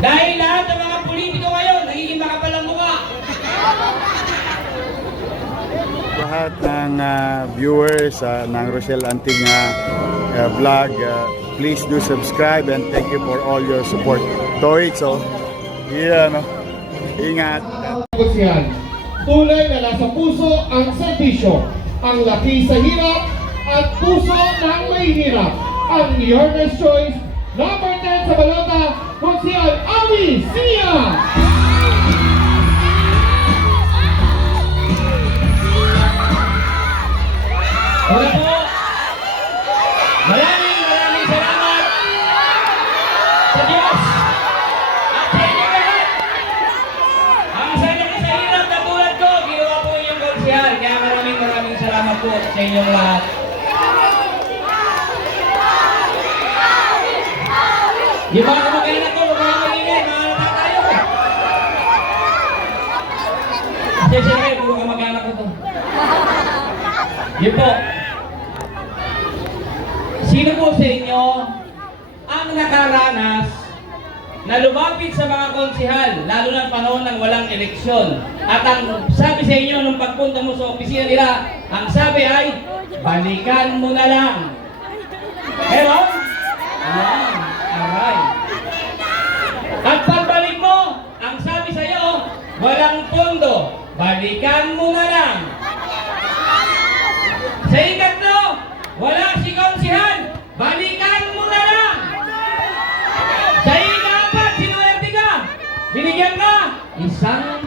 Dahil lahat ng mga politiko ngayon, nagiging makapal ang mukha. Lahat ng viewers ng Rochelle Anting vlog, please do subscribe and thank you for all your support. Toy, so, no? Ingat. Tunay na nasa puso ang serbisyo, ang laki sa hirap at puso ng may hirap. Ang Your Best Choice, number 10 sa balota, Konsyal Ami Sia! Wala po. Maraming salamat sa Diyos at sa inyo lahat. Ang sanay sa hirap na tulad ko, ginawa po yung konsyal. Kaya maraming salamat po sa inyong lahat. Yung mga kamag-anak ko, huwag kayong maingay, mga anak tayo. Kasi siyempre, puro kamag-anak ko to. Yun po. Sino po sa inyo ang nakaranas na lumapit sa mga konsihal, lalo na panahon ng walang eleksyon, at ang sabi sa inyo nung pagpunta mo sa opisina nila, ang sabi ay, balikan mo na lang. Meron? Ayan. Alright. At pagbalik mo, ang sabi sa iyo, walang pondo, balikan mo na lang. Sa ikatlo, wala si konsihal, balikan mo na lang. Sa ika-apat, sinuwerte ka, binigyan ka, 100.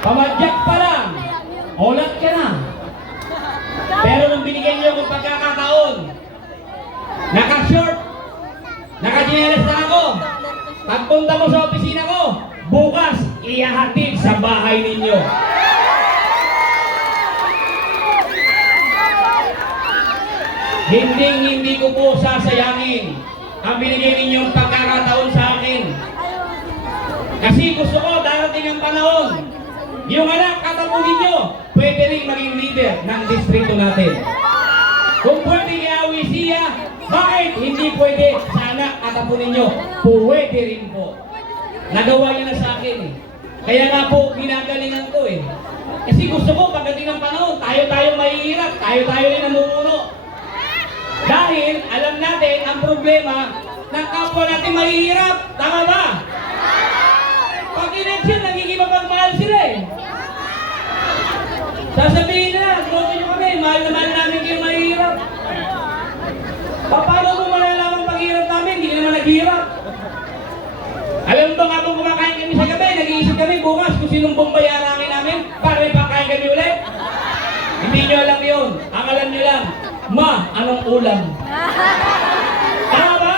Pamadyak pa lang, ulat ka na. Pero nung binigyan niyo akong pagkakataon, naka-short, naka-jeans na ako, pagpunta mo sa opisina ko, bukas, ihahatid sa bahay ninyo. Hindi ko po sasayangin ang binigay ninyong pagkakataon sa akin. Kasi gusto ko darating ang panahon, yung anak katapunin nyo, pwede rin maging leader ng distrito natin. Kung pwede kay Awisia, bakit hindi pwede sa anak katapunin nyo? Pwede rin po. Nagawa niya na sa akin eh. Kaya nga po, ginagalingan ko eh. Kasi gusto ko pagdating ng panahon, tayo mahihirap, tayo rin namumuno. Dahil alam natin ang problema ng kapwa natin mahihirap. Tama ba? Pag election, nagiging mapagmahal sila eh. Sasabihin nila, gusto nyo kami, mahal na mahal namin kayo mahihirap. Paano mo malalaman paghirap namin? Hindi naman naghihirap. Alam ba nga kung kumakain kami sa gabi, nag-iisip kami bukas kung sinong bumbayarangin namin para may pakain kami ulit? Hindi nyo alam yun. Ang alam nyo lang, ma, anong ulam? Tama ba?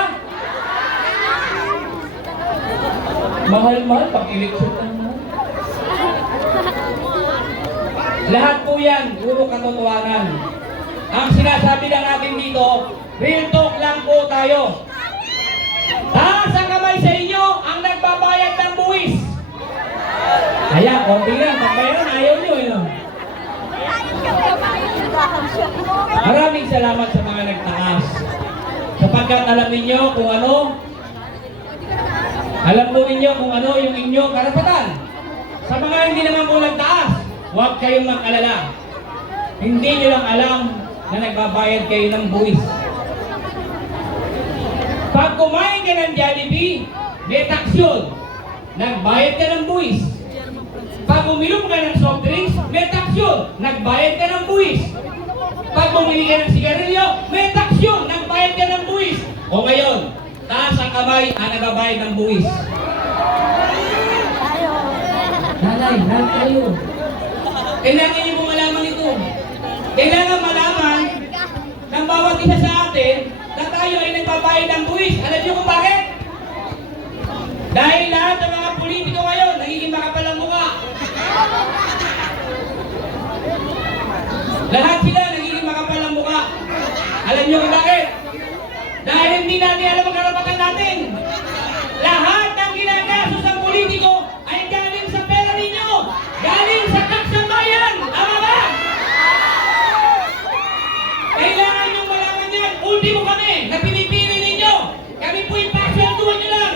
Mahal-mahal pag eleksyon na naman. Lahat po yan, puro katotohanan. Ang sinasabi lang natin dito, real talk lang po tayo. Taas ang kamay sa inyo ang nagbabayad ng buwis. Kaya, konti lang, pagbayaran, ayaw nyo eh. No? Maraming salamat sa mga nagtaas. Sapagkat alam ninyo kung ano, alam po ninyo kung ano yung inyong karapatan. Sa mga hindi naman po nagtaas, huwag kayong mag-alala. Hindi nyo lang alam na nagbabayad kayo ng buwis. Pag kumain ka ng Jollibee, may tax yun. Nagbayad ka ng buwis. Pag uminom ka ng soft drinks, may tax yun. Nagbayad ka ng buwis. Pag bumili ka ng sigarilyo, may tax yun. Nagbayad ka ng buwis. O ngayon, taas ang kamay ang nagbabayad ng buwis. Nanay, kayo. Kailangan niyo po malaman ito. Kailangan malaman ng bawat isa sa atin na tayo ay nagbabayad ng buwis. Alam niyo kung bakit? Dahil lahat ng mga politiko ngayon nagiging makapal ang mukha. Lahat sila nagiging makapal ang mukha. Alam niyo kung bakit? Dahil hindi natin alam ang karapatan natin. Lahat ng ginagastos ng politiko ay galing sa pera ninyo. Galing sa tax ng bayan. Tama ba? Kailangan niyong malaman yan. Ultimo kami na pinipili ninyo. Kami po yung paswelduhan nyo lang.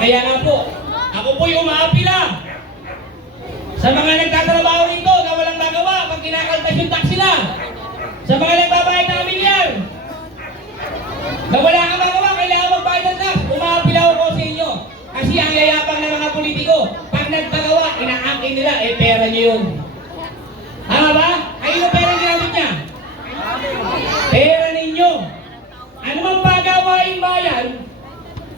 Kaya nga po, ako po'y umaapila sa mga nagtatrabaho rito na walang magawa pag kinakaltas yung tax sila. Sa mga nagbabayad ng milyar na wala kang magawa, kailangan magbayad ng tax. Umaapila ako sa inyo. Kasi ang yayapang ng mga politiko, pag nagpagawa, inaangkin nila, pera nyo yun. Tama ba? Kayo pera ginamit niya? Pera ninyo. Ano mang pagawain bayan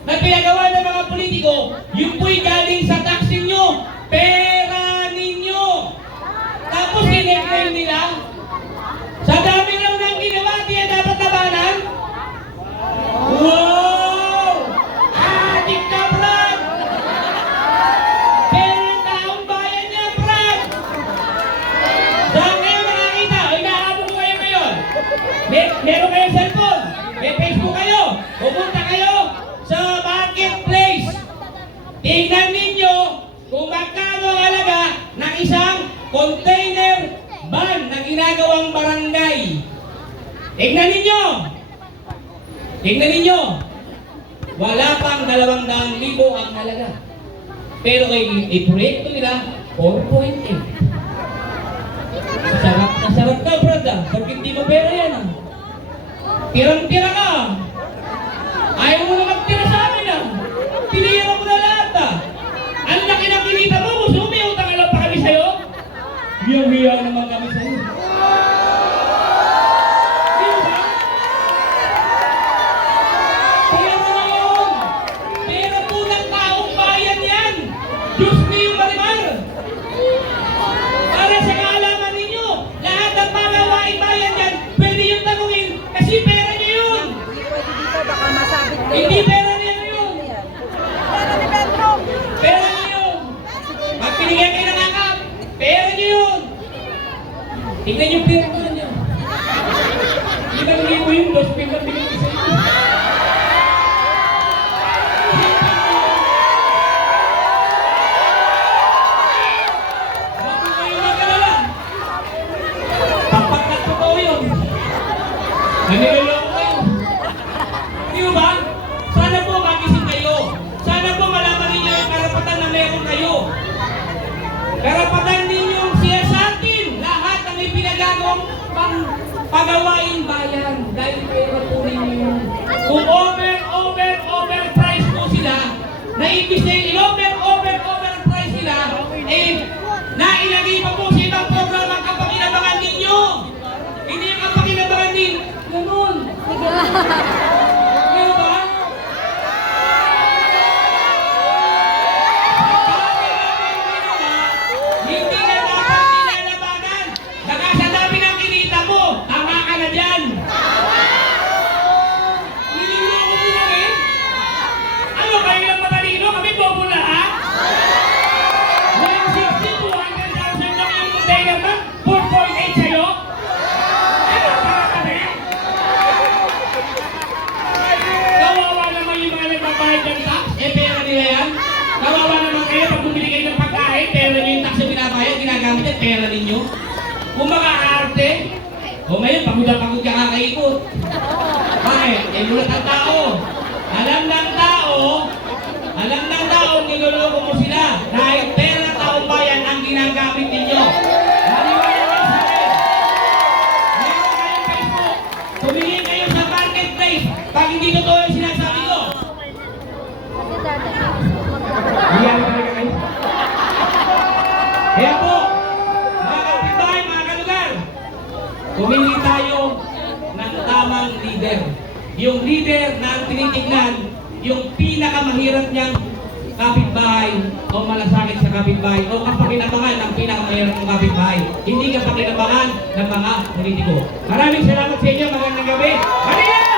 na pinagawa ng mga politiko, yung po'y galing sa tax ninyo. Pera ninyo. Tapos kineclaim nila. Sa dami lang ng ginawa, di yan dapat labanan. Wow! Adik ka, Brad! Pera ng taong bayan niya, Brad! Saan kayo nakakita? Inaabot ko kayo ngayon. Meron kayong cellphone. May Facebook kayo. Pumunta kayo sa marketplace. Tingnan ninyo kung magkano ang halaga ng isang container van na ginagawang barangay. Tingnan ninyo. Tingnan ninyo. Wala pang 200,000 ang halaga. Pero kay i-proyekto nila, 4.8. Sarap ka, brad ah. Pag hindi mo pera yan ah. Tirang-tira ka. Ayaw mo na magtira sa amin ah. Tinira mo na lahat ah. Ang laki na kinita mo, gusto mo may utang alam pa kami sa'yo? Hiyang-hiya naman kami sa'yo. Di ba? Kaya mo na yun. Pera po ng taong bayan yan. Diyos ko yung marimar. Para sa kaalaman ninyo, lahat ng pagawain bayan yan, pwede yung tanungin kasi pera niyo yun. Baka masabit kayo. Hindi pera niyo yun. Pera ni Pedro. Pera niyo yun. Pag pinigyan kayo ng akap, pera niyo yun. Tingnan yung pera niyo. Hindi ka naging mo yung dos, pinag bigyan ko sa inyo. Huwag mo kayo magkalala. Tapat na totoo yun. Naniloloko kayo. Di ba? Sana po magising kayo. Sana po malaman ninyo yung karapatan na meron kayo. Karapatan ninyong siyasatin lahat ng ipinagagawang pagawain bayan. Dahil pera po ninyo. Kung overprice po sila, na ibig na yung overprice sila, nailagay pa po sa ibang programa ang kapakinabangan ninyo. Hindi yung kapakinabangan din. Ganun. Di ba? Hindi na dapat nilalabanan. Baka sa dami ng kinita mo, tama ka na dyan. Nililoko mo na rin? Ano kayo lang matalino? Kami bobo lahat? 160, 200,000 lang yung container ba? 4.8 sa'yo? Ano para kami? Kawawa naman yung mga nagbabayad ng tax. Pera nila yan. Kawawa naman kayo pag bumili kayo ng pagkain, pera nyo yung tax na binabayad, ginagamit yan, pera ninyo. Kung makaarte, o ngayon, pagod na pagod ka kakaikot. Bakit? Mulat ang tao. Alam ng tao, niloloko mo sila. Dahil pera ng taong bayan ang ginagamit ninyo. Maniwala kayo sa akin. Meron kayong Facebook. Tumingin kayo sa marketplace. Pag hindi totoo yung sinasabi ko. Iyan talaga kayo. Kaya po, mga kapitbahay, mga kalugar, pumili tayo ng tamang leader. Yung leader na tinitignan, yung pinakamahirap niyang kapitbahay o malasakit sa kapitbahay o kapakinabangan ng pinakamahirap ng kapitbahay. Hindi kapakinabangan ng mga politiko. Maraming salamat sa inyo. Magandang gabi. Manila!